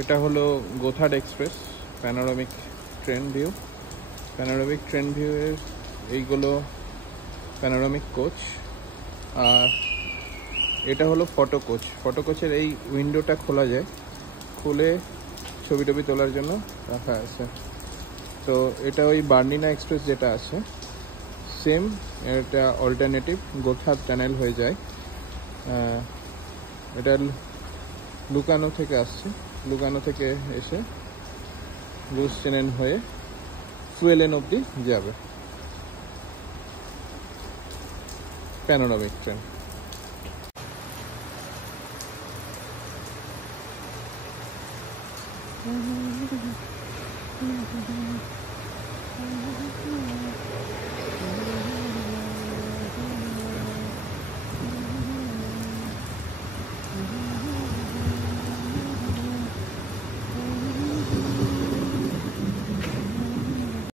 এটা হলো গোথার্ড express panoramic train view. Panoramic train ভিউয়ের এইগুলো প্যানোরামিক কোচ। আর এটা হলো ফটো কোচ। ফটো কোচের এই উইন্ডোটা খোলা যায়, খুলে ছবি টবি তোলার জন্য রাখা আছে। তো এটা ওই বার্নিনা এক্সপ্রেস যেটা আছে সেম, এটা অল্টারনেটিভ গোথার্ড টানেল হয়ে যায়। এটা লুকানো থেকে আসছে, লুকানো থেকে এসে লুসচেনেন হয়ে ফুয়েলেন অবধি যাবে প্যানোরামিক ট্রেন।